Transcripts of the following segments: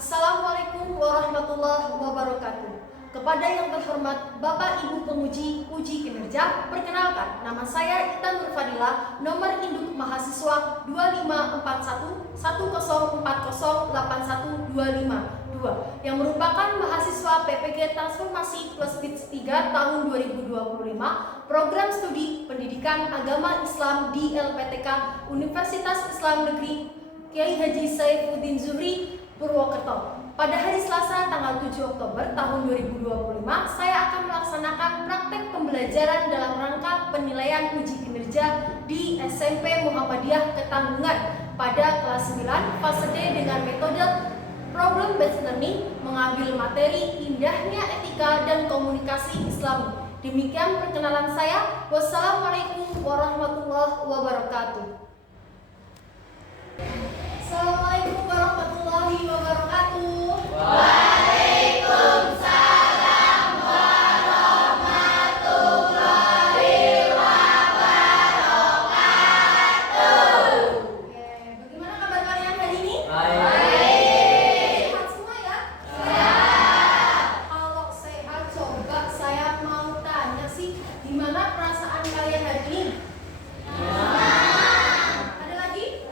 Assalamualaikum warahmatullahi wabarakatuh. Kepada yang terhormat Bapak Ibu penguji uji kinerja, perkenalkan nama saya Ita Nur Fadila, nomor induk mahasiswa 254104081252 yang merupakan mahasiswa PPG Transformasi Plus Bits 3 tahun 2025, program studi Pendidikan Agama Islam di LPTK Universitas Islam Negeri Kiai Haji Saifuddin Zuhri, Purwokerto. Pada hari Selasa tanggal 7 Oktober tahun 2025, saya akan melaksanakan praktek pembelajaran dalam rangka penilaian uji kinerja di SMP Muhammadiyah Ketanggungan pada kelas 9 fase D dengan metode problem based learning, mengambil materi indahnya etika dan komunikasi Islami. Demikian perkenalan saya. Wassalamualaikum warahmatullahi wabarakatuh. Assalamualaikum warahmatullahi wabarakatuh. Waalaikumsalam warahmatullahi wabarakatuh. Oke, bagaimana kabar kalian hari ini? Baik. Sehat semua ya? Sehat. Kalau sehat, coba saya mau tanya sih, gimana perasaan kalian hari ini? Ada lagi?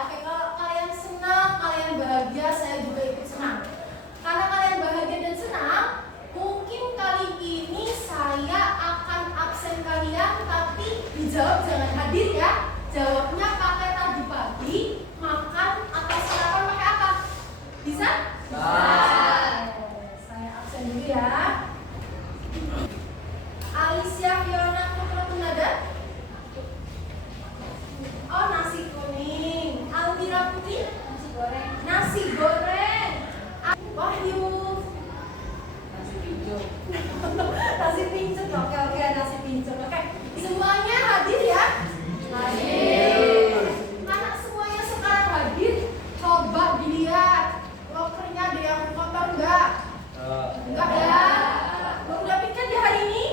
Oke, kalau kalian senang, kalian bahagia, saya juga ikut senang. Karena kalian bahagia dan senang, mungkin kali ini saya akan absen kalian, tapi dijawab jangan hadir ya. Jawabnya pakai tadi pagi, makan atau sarapan pakai apa? Bisa? Saya absen dulu ya. Alicia Fiona Putra Tunada. Oh, nasi kuning. Almira Putri, nasi goreng. Nasi goreng. Wahyu, nasi pincuk. Nasi pincuk. Oke, nasi pincuk. Oke, semuanya hadir ya? Hadir. Karena semuanya sekarang hadir, coba dilihat lokernya ada yang kotor enggak? Enggak ya? Udah piket di hari ini?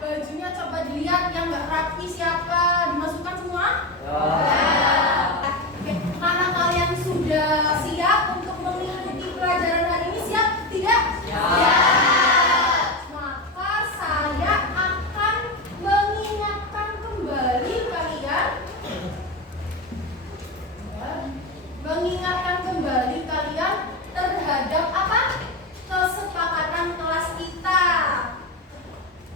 Bajunya coba dilihat yang nggak rapi siapa, dimasukkan semua? Oke, karena kalian sudah siap untuk mengikuti pelajaran hari ini, siap tidak? Maka saya akan mengingatkan kembali kalian, terhadap apa? Kesepakatan kelas kita.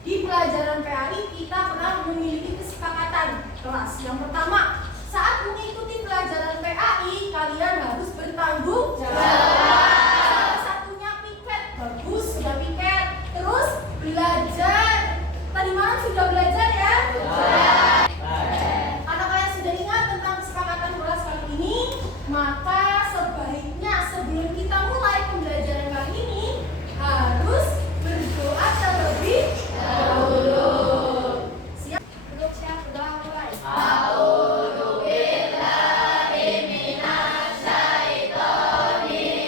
Di pelajaran PAI kita pernah memiliki kesepakatan kelas. Yang pertama, saat mengikuti pelajaran PAI kalian harus bertanggung jawab. Salah satunya piket. Bagus, sudah piket. Terus belajar. Tadi malam sudah belajar ya? Karena kalian sudah ingat tentang kesepakatan kelas kali ini, maka sebaiknya sebelum kita mulai pembelajaran kali ini harus berdoa terlebih dahulu. Siap? Belum siap? Udah mulai? A'udzu billahi minasy syaithanir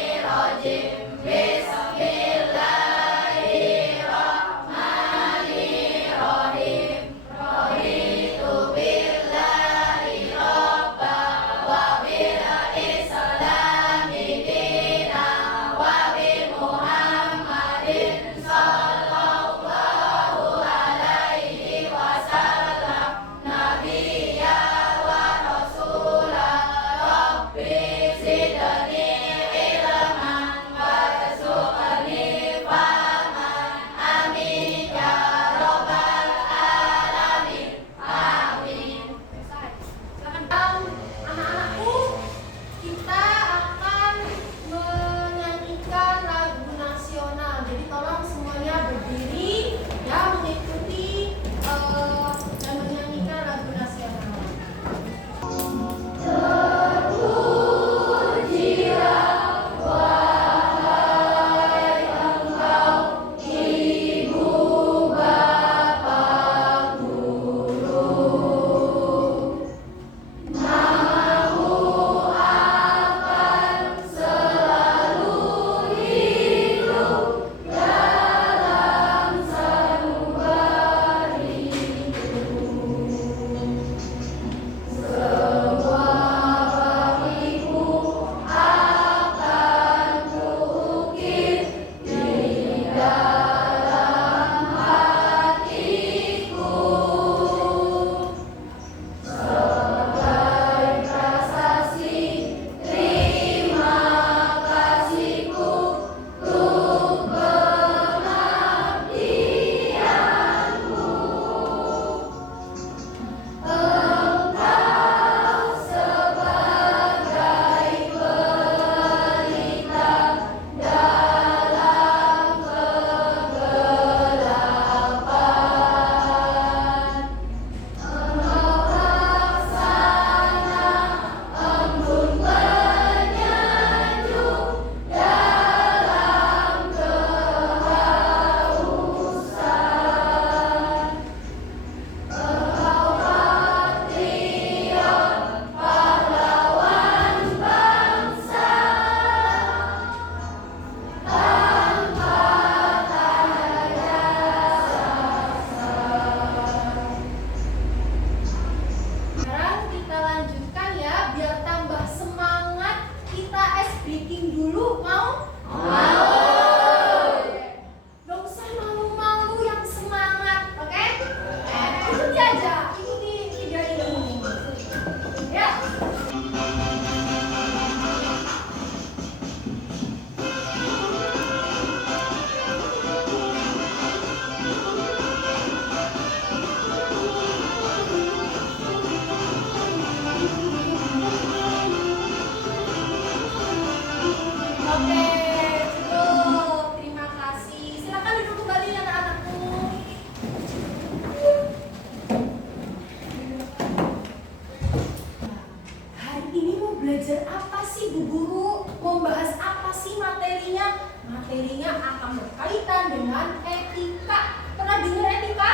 belajar apa sih Bu Guru? Mau bahas apa sih materinya? Materinya akan berkaitan dengan etika. Pernah dengar etika?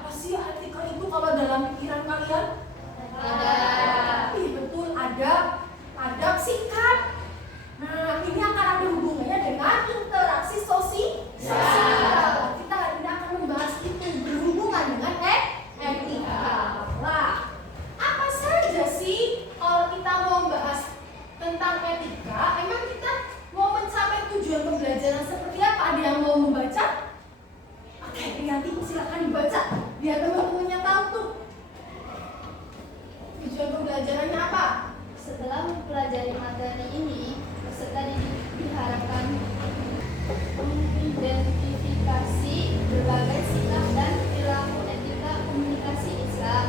Apa sih etika itu kalau dalam pikiran kalian? Iya betul, adab, sikap. Nah, ini akan ada hubungannya dengan interaksi sosial. Kita hari ini akan membahas itu berhubungan dengan etika. Lah, apa saja sih kalau kita mau membahas tentang etika? Emang kita mau mencapai tujuan pembelajaran seperti apa? Ada yang mau membaca? Oke, Rianti silakan dibaca biar teman-temannya tahu tuh tujuan pembelajarannya apa. Setelah mempelajari materi ini, peserta didik diharapkan mengidentifikasi berbagai sikap dan perilaku etika komunikasi Islam,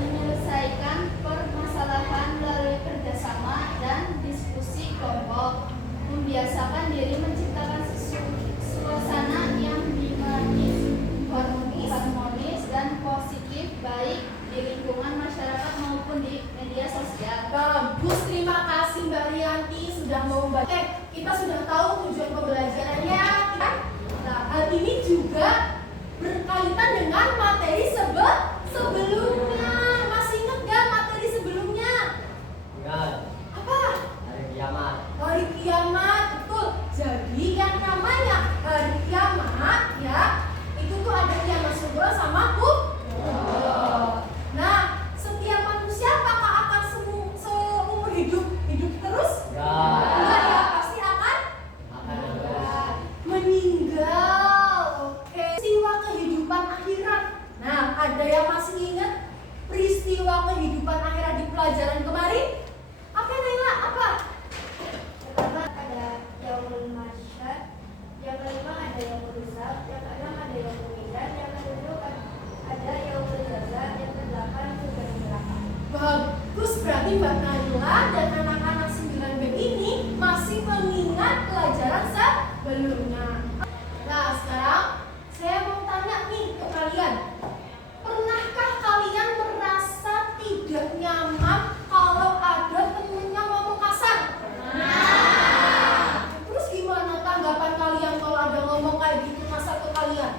menyelesaikan permasalahan melalui kerjasama dan diskusi kelompok, membiasakan diri menciptakan suasana yang dinamis, harmonis dan positif baik di lingkungan masyarakat maupun di media sosial. Bagus, terima kasih Mbak Rianti sudah mau membaca. Kita sudah tahu tujuan pembelajarannya, kan? Nah, hal ini juga berkaitan dengan materi sebelumnya. Masih ingat gak materi sebelumnya? Ingat, Apa? hari kiamat. Hari kiamat, betul. Jadi yang namanya hari kiamat ya, itu tuh ada kiamat surga sama kubur. Nah, setiap manusia apakah akan seumur hidup terus? Enggak ya, pasti akan meninggal. Oke. Peristiwa kehidupan akhirat. Nah, ada yang masih ingat peristiwa kehidupan akhirat di pelajaran kemarin? Apa Naila? Apa? Pertama ada yaumul mahsyar, yang kelima ada yaumul hisab, yang keenam ada yaumul mizan, yang ketujuh ada yaumul jaza, yang kedelapan surga dan neraka. Bagus, berarti Mbak Naila dan anak-anak 9B ini masih mengingat pelajaran sebelumnya. Nah, sekarang saya mau tanya nih ke kalian. Pernahkah kalian merasa tidak nyaman kalau ada temennya ngomong kasar? Terus gimana tanggapan kalian kalau ada ngomong kayak gitu kasar ke kalian?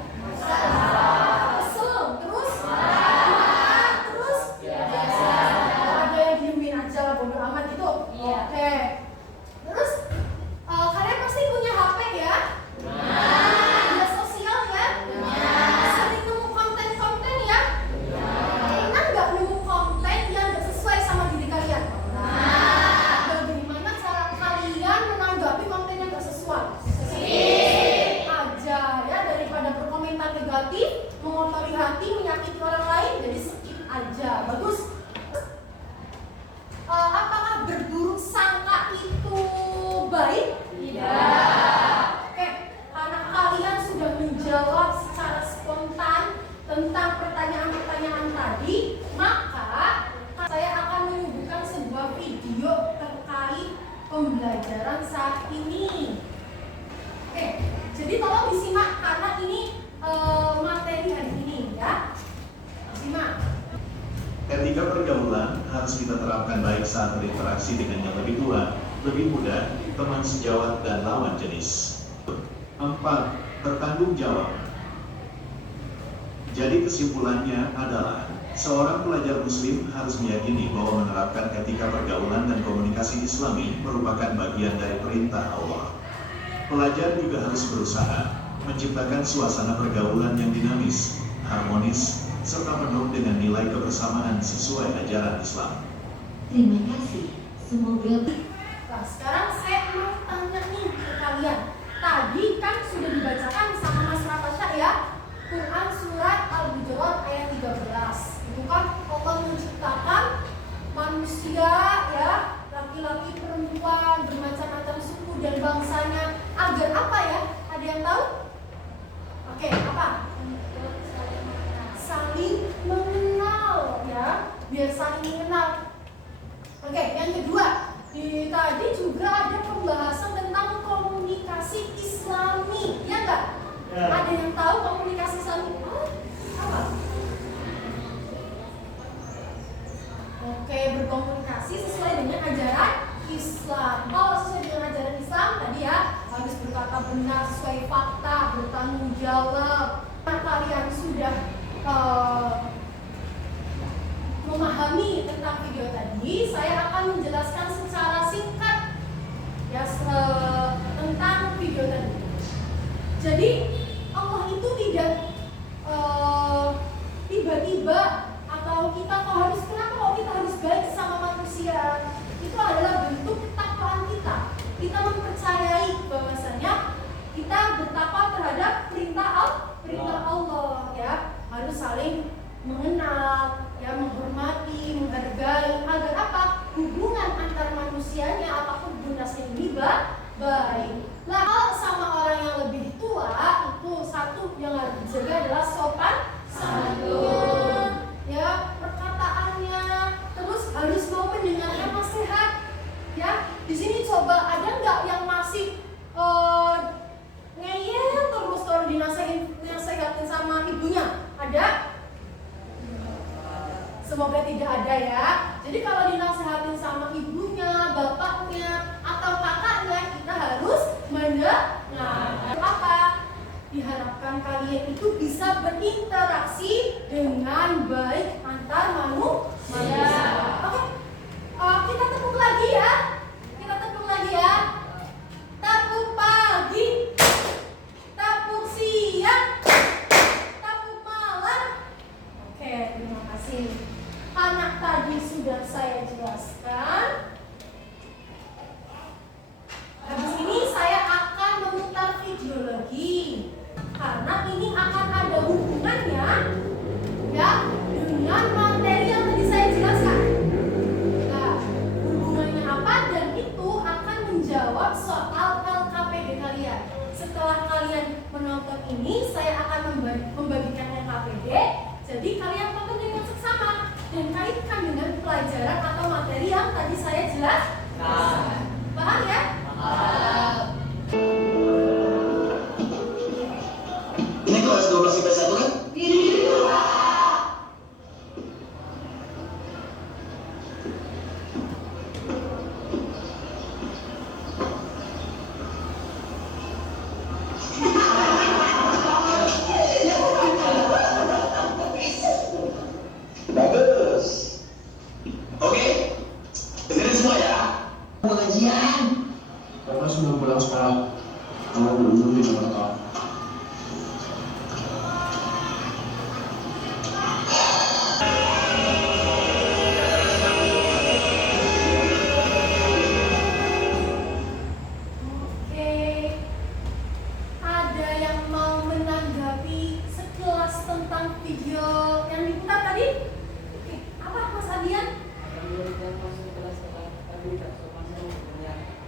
Kesel, terus? Terus? Ada yang diemin aja lah, bodo amat gitu. Oke. Terus kalian pasti punya HP ya? Media sosial ya? Sering nemu konten-konten ya? Pernah nggak nemu konten yang nggak sesuai sama diri kalian? Bagaimana cara kalian menanggapi konten yang nggak sesuai? Aja ya, daripada berkomentar negatif, mengotori hati, menyakiti orang lain, jadi skip aja. Bagus. Apakah berburuk sangka itu baik? Oke, karena kalian sudah menjawab secara spontan tentang pertanyaan-pertanyaan tadi, maka saya akan menyuguhkan sebuah video terkait pembelajaran saat ini. Oke, jadi tolong disimak karena ini materi hari ini ya. Simak. Etika pergaulan harus kita terapkan baik saat berinteraksi dengan yang lebih tua, lebih muda, teman sejawat, dan lawan jenis. 4. Bertanggung jawab. Jadi kesimpulannya adalah, seorang pelajar muslim harus meyakini bahwa menerapkan etika pergaulan dan komunikasi Islami merupakan bagian dari perintah Allah. Pelajar juga harus berusaha menciptakan suasana pergaulan yang dinamis, harmonis, serta penuh dengan nilai kebersamaan sesuai ajaran Islam. Terima kasih. Semoga Nah, sekarang saya mau tanya nih ke kalian. Tadi kan sudah dibacakan sama Mas Natasha ya, Quran surat Al-Hujurat ayat 13. Itu kan Allah menciptakan manusia ya, laki-laki, perempuan, bermacam-macam suku dan bangsanya agar apa ya? Ada yang tahu? Oke, apa? Saling mengenal ya, biar saling mengenal. Oke, yang kedua, tadi juga ada pembahasan tentang komunikasi Islami, ya enggak? Ada yang tahu komunikasi Islami? Apa? Oke, berkomunikasi memahami tentang video tadi, saya akan menjelaskan secara singkat ya tentang video tadi. Jadi Allah itu tidak tiba-tiba atau kenapa kok kita harus baik sama manusia? Itu adalah bentuk ketakwaan kita. Kita mempercayai bahwasanya kita bertakwa terhadap perintah Allah ya, harus saling mengenal, ya menghormati, menghargai agar apa? Hubungan antar manusianya apapun bunasnya ini baik. Lah sama orang yang lebih tua itu satu yang harus dijaga adalah sopan santun, ya perkataannya, terus harus mau mendengarkan nasihat. Ya, di sini coba ada nggak yang masih ngeyel terus kalau dinasihatin sama ibunya? Ada? Semoga tidak ada ya. Jadi kalau dinasihatin sama ibunya, bapaknya, atau kakaknya, kita harus mendengar. Apa? Diharapkan kalian itu bisa berinteraksi dengan baik antar manusia. Oke, kita tepuk lagi ya. Tepuk pagi, tepuk siang, tepuk malam. Oke, terima kasih. Anak tadi sudah saya jelaskan. Habis ini saya akan memutar video lagi karena ini akan ada hubungannya ya dengan materi yang tadi saya jelaskan. Nah, hubungannya apa? Dan itu akan menjawab soal LKPD kalian. Setelah kalian menonton ini, saya akan membagikan LKPD. Jadi kalian tonton dengan seksama dan kaitkan dengan pelajaran atau materi yang tadi saya jelaskan. Paham ya? Ini kelas 12 IPS 1 kan? Iya. Bagus. Oke. Dengerin semua ya. Pengajian. Karena sudah pulang sekolah, kamu belum di Jakarta. Oke, ada yang mau menanggapi sekelas tentang video yang diputar tadi? Oke, apa Mas Adian?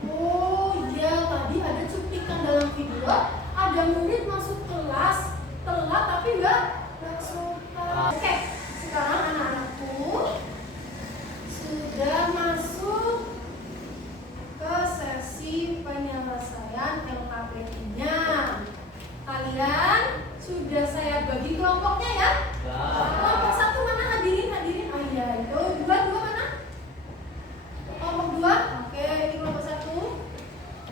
Oh iya, tadi ada cuplikan dalam video, ada murid masuk kelas telat tapi nggak suka. Oke, sekarang anak-anakku sudah masuk ke sesi penyelesaian LKPD-nya. Kalian sudah saya bagi kelompoknya ya? Kelompok satu mana? Hadirin. Oh iya, itu dua mana? Kelompok 2, oke, ini kelompok 1.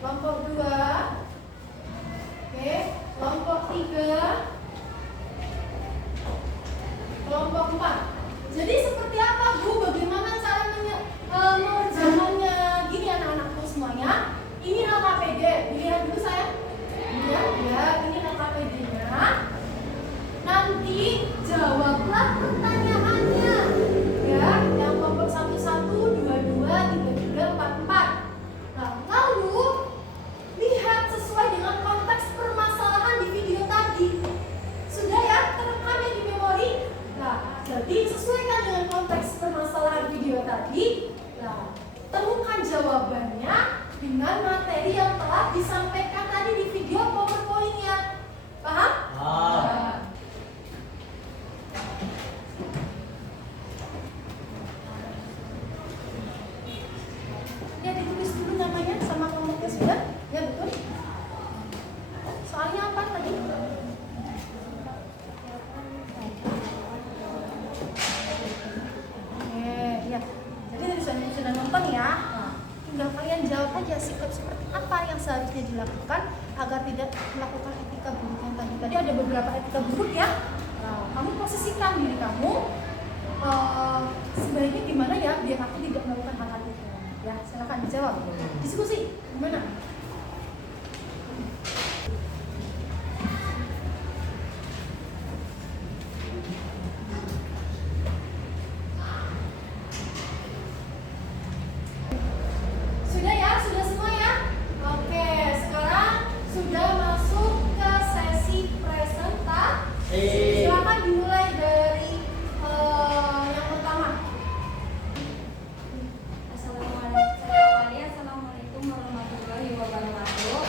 Kelompok 2, oke, kelompok 3, kelompok 4. Jadi seperti apa Bu? Bagaimana cara mengerjakannya? Gini anak-anakku semuanya. Ini LKPD, dilihat dulu saya. Lihat ya, ini LKPD-nya. Nanti jawablah pertanyaannya. Ya, yang kelompok 1, 2, 3, 4. Nah, lalu lihat sesuai dengan konteks permasalahan di video tadi. Sudah ya, terekamnya di memori. Nah, jadi sesuaikan dengan konteks permasalahan video tadi. Nah, temukan jawabannya dengan materi yang telah disampaikan tadi di video PowerPoint-nya. Paham? Nah. Ya, ditulis dulu namanya sama kelompoknya sudah? Ya, betul. Soalnya apa tadi? Ya. Jadi tadi sudah nonton ya. Nah, tinggal kalian jawab aja sikap seperti apa yang seharusnya dilakukan agar tidak melakukan etika buruk yang tadi. Tadi ada beberapa etika buruk ya. Nah, kamu posisikan diri kamu sebaiknya gimana ya biar aku tidak melakukan hal itu. Ya, silakan dijawab. Diskusi gimana? Sudah ya, sudah semua ya. Oke, sekarang sudah masuk ke sesi presentasi. Silakan dimulai dari yang pertama. Assalamualaikum warahmatullahi wabarakatuh.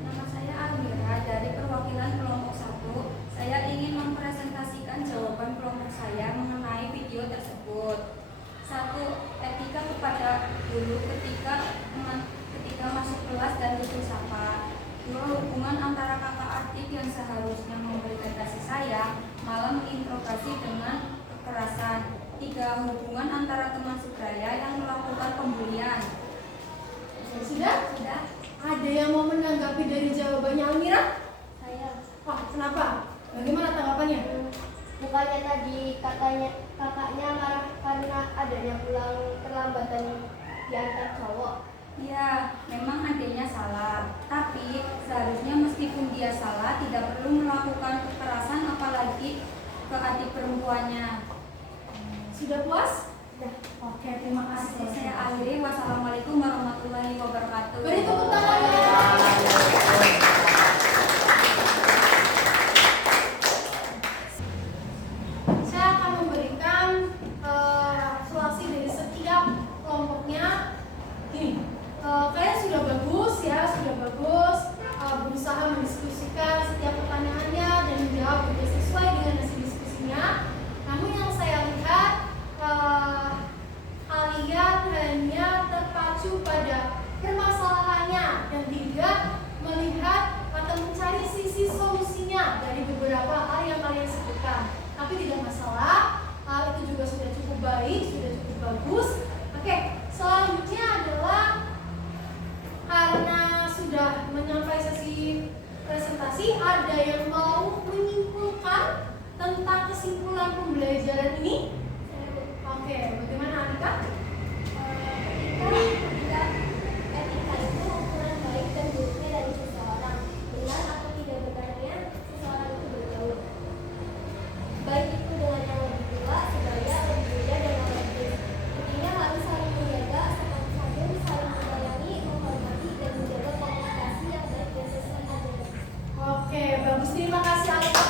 Nama saya Almira dari perwakilan kelompok 1. Saya ingin mempresentasikan jawaban kelompok saya mengenai video tersebut. 1. Etika kepada guru ketika masuk kelas dan tutur sapa. 2. Hubungan antara kakak adik yang seharusnya memberikan kasih sayang malah menginterogasi dengan kekerasan. 3. Hubungan antara teman sebaya yang melakukan pembulian. Sudah? Sudah. Ada yang mau menanggapi dari jawabannya Almira? Saya. Wah, kenapa? Bagaimana tanggapannya? Bukannya tadi kakaknya marah karena adanya pulang terlambatan di antar cowok. Iya, memang adanya salah. Tapi seharusnya meskipun dia salah tidak perlu melakukan kekerasan apalagi ke adik perempuannya. Sudah puas? Sudah. Oke, terima kasih. Saya akhiri. Wassalamualaikum warahmatullahi wabarakatuh. Beri tepuk tangan ya. Saya akan memberikan evaluasi dari setiap kelompoknya. Gini, kalian sudah bagus ya, berusaha mendiskusikan setiap pertanyaannya dan menjawab juga sesuai dengan hasil diskusinya. Namun yang saya lihat kalian hanya terpacu pada permasalahannya dan tidak melihat atau mencari sisi solusinya dari beberapa hal yang kalian sebutkan. Tapi tidak masalah, hal itu juga sudah cukup baik, sudah cukup bagus. Oke, selanjutnya adalah karena sudah menyampai sesi presentasi, ada yang mau menyimpulkan tentang kesimpulan pembelajaran ini? Oke, bagaimana Andika? Ketika etika itu ukuran baik dan buruknya dari seseorang, benar atau tidak benarnya seseorang itu bergaul. Baik itu dengan yang lebih tua, sebaya, lebih muda, dan yang lebih. Intinya harus saling menjaga, saling menyayangi, menghormati, dan menjaga komunikasi yang baik dan sesuai adanya. Oke, bagus. Terima kasih Alika.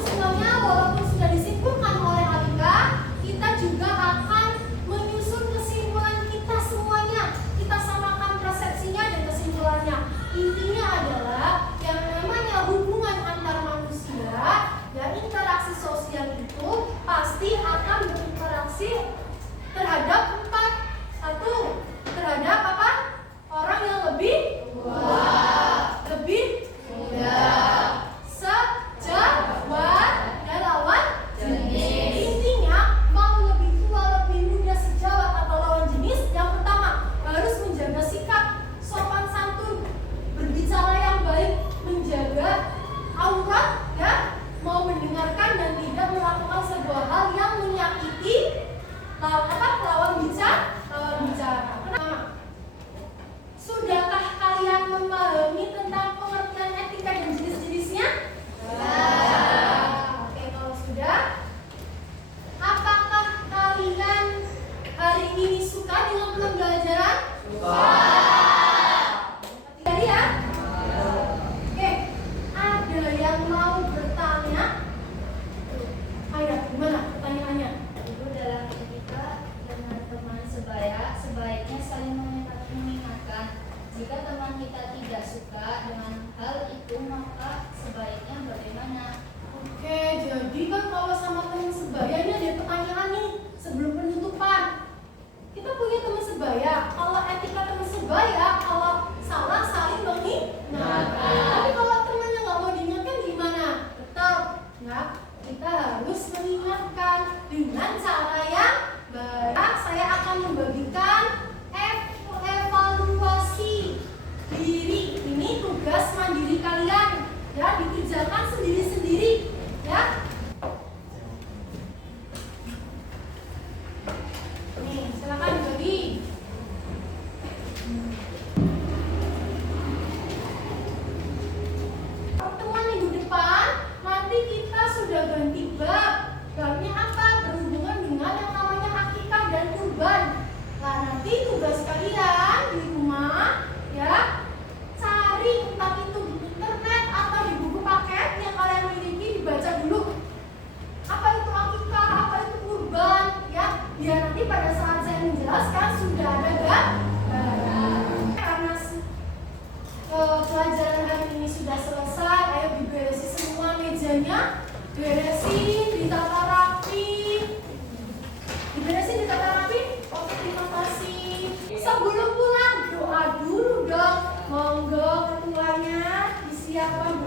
Sebenarnya walaupun sudah disimpulkan oleh Alika, kita juga akan menyusun kesimpulan kita semuanya. Kita samakan persepsinya dan kesimpulannya. Intinya adalah yang namanya hubungan antar manusia dan interaksi sosial itu pasti akan berinteraksi terhadap terhadap apa? Orang yang lebih tua, lebih muda, sejawat, dan lawan jenis. Intinya mau lebih tua, lebih muda, sejawat atau lawan jenis, yang pertama harus menjaga sikap sopan santun, berbicara yang baik, menjaga aurat, ya, mau mendengarkan dan tidak melakukan sebuah hal yang menyakiti lawan bicara. Kenapa? Sudahkah kalian memahami tentang pengertian etika dan jenis-jenisnya? Oke, kalau sudah, apakah kalian hari ini suka dengan pembelajaran? Jadi ya? Oke, ada yang mau bertanya? Ayo, gimana pertanyaannya? Ibu, dalam etika dengan teman sebaya, sebaiknya saling mengingatkan. Jika teman kita tidak suka dengan hal itu, maka sebaiknya bagaimana? Oke, jadi kan kalau sama teman sebaya ini ada pertanyaan nih sebelum penutupan. Kita punya teman sebaya. Kalau etika teman sebaya, kalau salah saling mengingatkan. Tapi kalau temannya nggak mau diingatkan gimana? Tetap, ya kita harus mengingatkan dengan tugas mandiri kalian, ya, dikerjakan sendiri-sendiri, ya. Nih, silakan dibagi. Pertemuan minggu depan nanti kita sudah ganti bab. Babnya apa? Berhubungan dengan yang namanya akikah dan kurban. Nah, nanti tugas kalian di rumah, ya, cari entah itu di internet atau di buku paket yang kalian miliki, dibaca dulu. Apa itu akikah, apa itu kurban, ya, biar nanti pada saat saya menjelaskan sudah ada gambaran. Karena pelajaran hari ini sudah selesai, ayo diberesi semua mejanya, beresin, ditata rapi. Diberesin, ditata rapi. Oke, terima kasih. Sebelum pulang doa dulu dong. Monggo ketuanya disiapkan